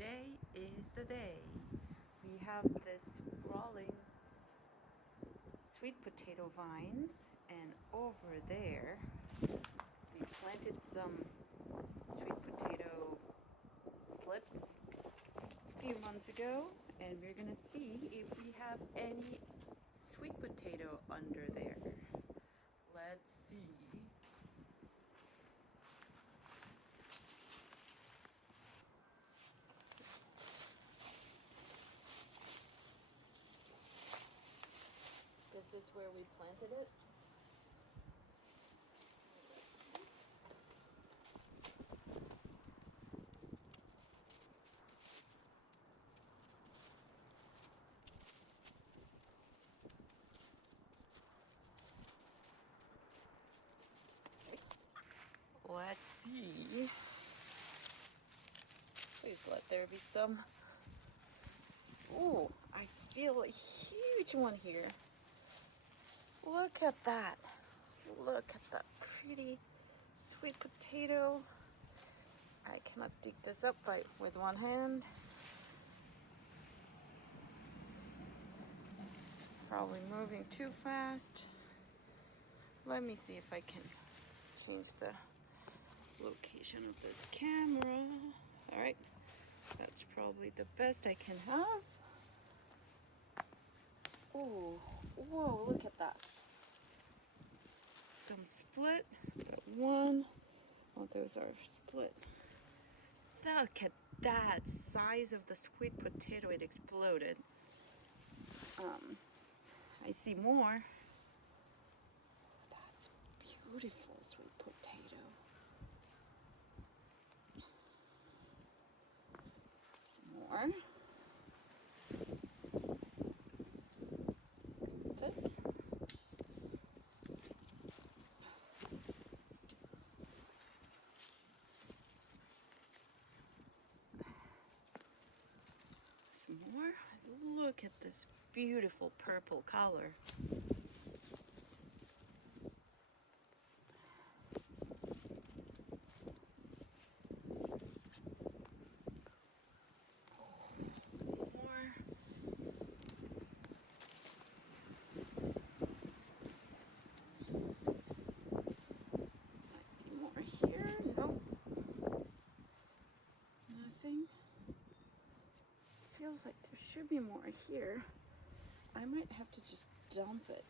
today is the day. We have this sprawling sweet potato vines, and over there we planted some sweet potato slips a few months ago, and we're gonna see if we have any sweet potato under there. Let's see. This is where we planted it. Let's see. Let's see. Please let there be some. Oh, I feel a huge one here. Look at that. Look at that pretty sweet potato. I cannot dig this up with one hand. Probably moving too fast. Let me see if I can change the location of this camera. All right, that's probably the best I can have. Oh, whoa, look at that. Some split, but one. Oh, those are split. Look at that size of the sweet potato, it exploded. I see more. That's beautiful sweet potato. Some more. This. Some more. Look at this beautiful purple color. More. Might be more here. Nope. Nothing. Feels like there should be more here. I might have to just dump it.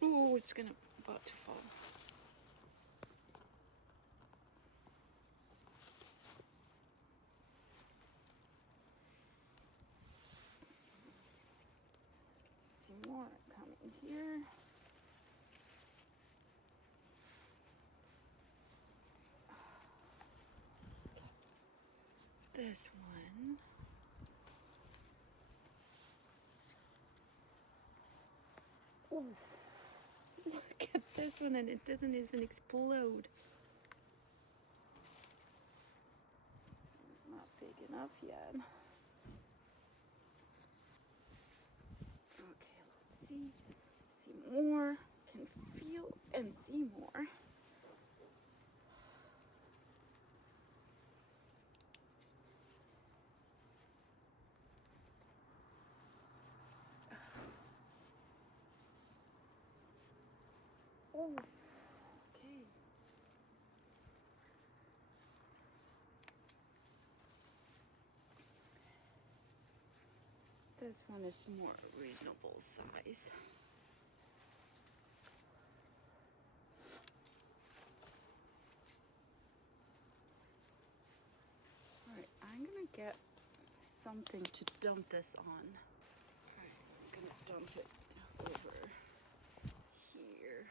Oh, it's about to fall. See more coming here. This one. Oh, look at this one, and it doesn't even explode. This one's not big enough yet. Okay, let's see. See more. Can feel and see more. Oh, okay. This one is more reasonable size. All right, I'm gonna get something to dump this on. All right, I'm gonna dump it over here.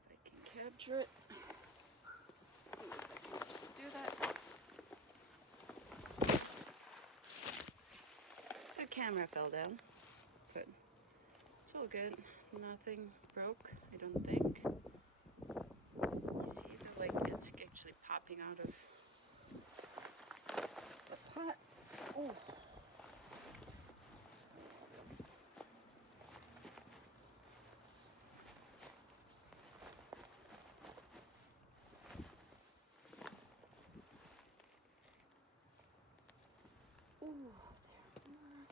If I can capture it. Let's see if I can actually do that. The camera fell down, but it's all good. Nothing broke, I don't think. You see the, like, it's actually popping out of pot. Oh. Ooh, there.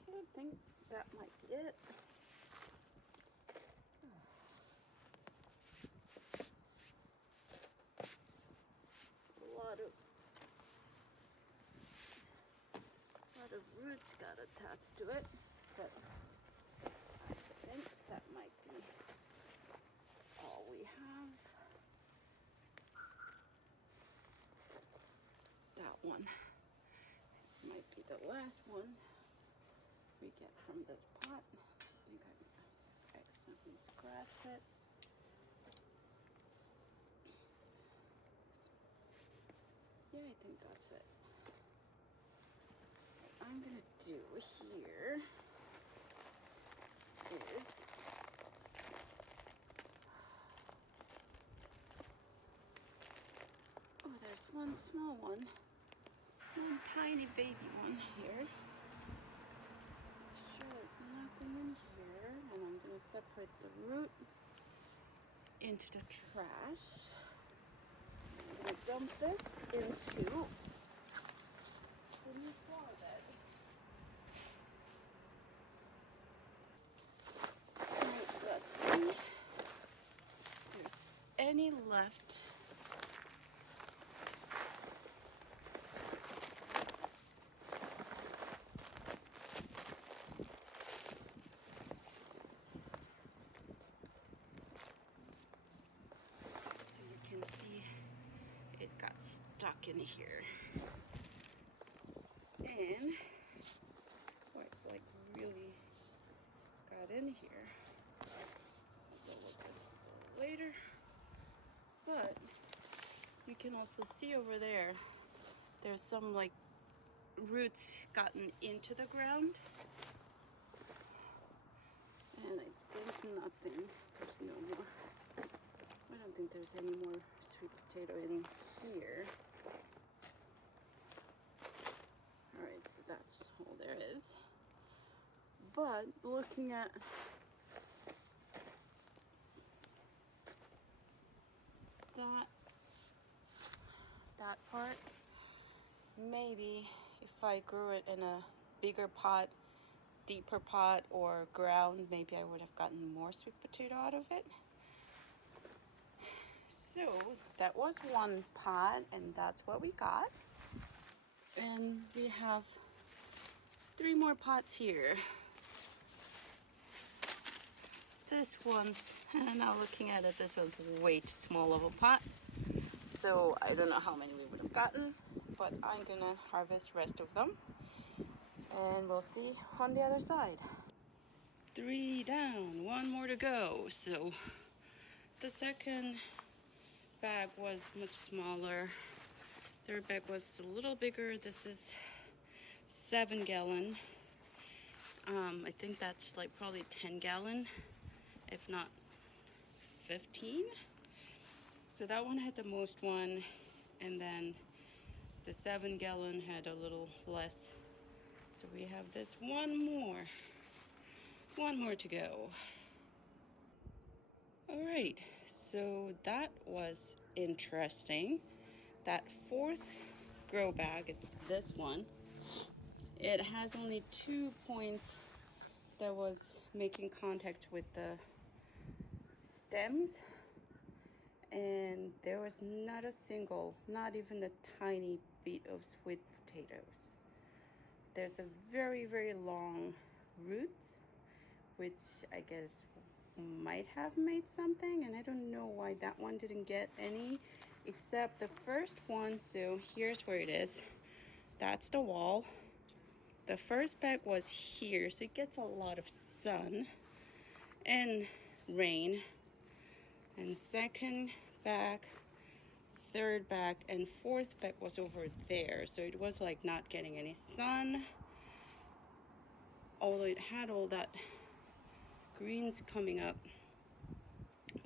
Okay, I think that might be it. A lot of roots got attached to it, but I think that might be all we have. That one might be the last one we get from this pot. I think I accidentally scratched it. Yeah, I think that's it. What I'm gonna do here is there's one small one, one tiny baby one here. Sure, there's nothing in here, and I'm gonna separate the root into the trash. I'm gonna dump this into the new flower bed. Right, let's see if there's any left. So you can see it got stuck in here. And it's like really got in here. I'll go look this later. But you can also see over there, there's some like roots gotten into the ground. And I think nothing, there's no more. I don't think there's any more sweet potato in here. Alright, so that's all there is. But looking at that part, maybe if I grew it in a bigger pot, deeper pot or ground, maybe I would have gotten more sweet potato out of it. So that was one pot, and that's what we got. And we have 3 more pots here. This one's, now looking at it, this one's way too small of a pot. So I don't know how many we would have gotten, but I'm gonna harvest rest of them. And we'll see on the other side. 3 down, 1 more to go. So the second bag was much smaller. Third bag was a little bigger. This is 7 gallon. I think that's like probably 10 gallon, if not 15. So that one had the most one, and then the 7 gallon had a little less. So we have this one more to go. All right, so that was interesting. That 4th grow bag, it's this one. It has only 2 points that was making contact with the stems, and there was not a single, not even a tiny bit of sweet potatoes. There's a very, very long root, which I guess might have made something, and I don't know why that one didn't get any, except the first one. So here's where it is. That's the wall. The first bag was here, so it gets a lot of sun and rain. And second bag, third bag, and fourth bag was over there. So it was like not getting any sun. Although it had all that greens coming up.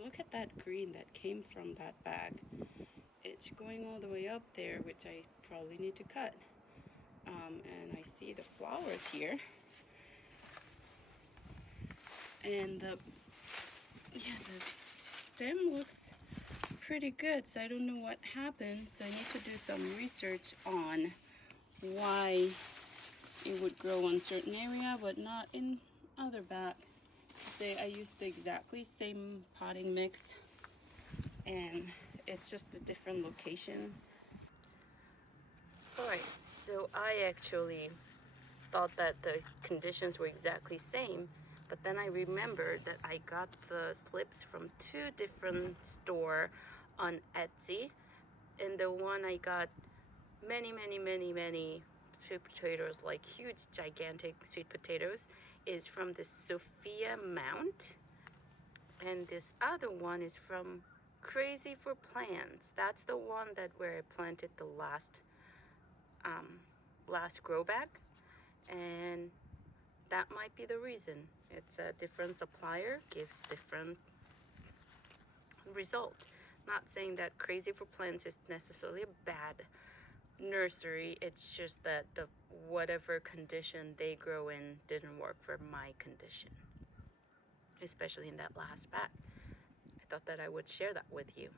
Look at that green that came from that bag. It's going all the way up there, which I probably need to cut. And I see the flowers here. And the stem looks pretty good, so I don't know what happened. So I need to do some research on why it would grow on certain area but not in other back. I used the exactly same potting mix and it's just a different location. Alright, so I actually thought that the conditions were exactly same, but then I remembered that I got the slips from two different store on Etsy, and the one I got many sweet potatoes, like huge gigantic sweet potatoes, is from the Sophia Mount, and this other one is from Crazy for Plants. That's the one that where I planted the last grow bag, and that might be the reason. It's a different supplier, gives different result. Not saying that Crazy for Plants is necessarily a bad nursery, it's just that the whatever condition they grow in didn't work for my condition, especially in that last bag. I thought that I would share that with you.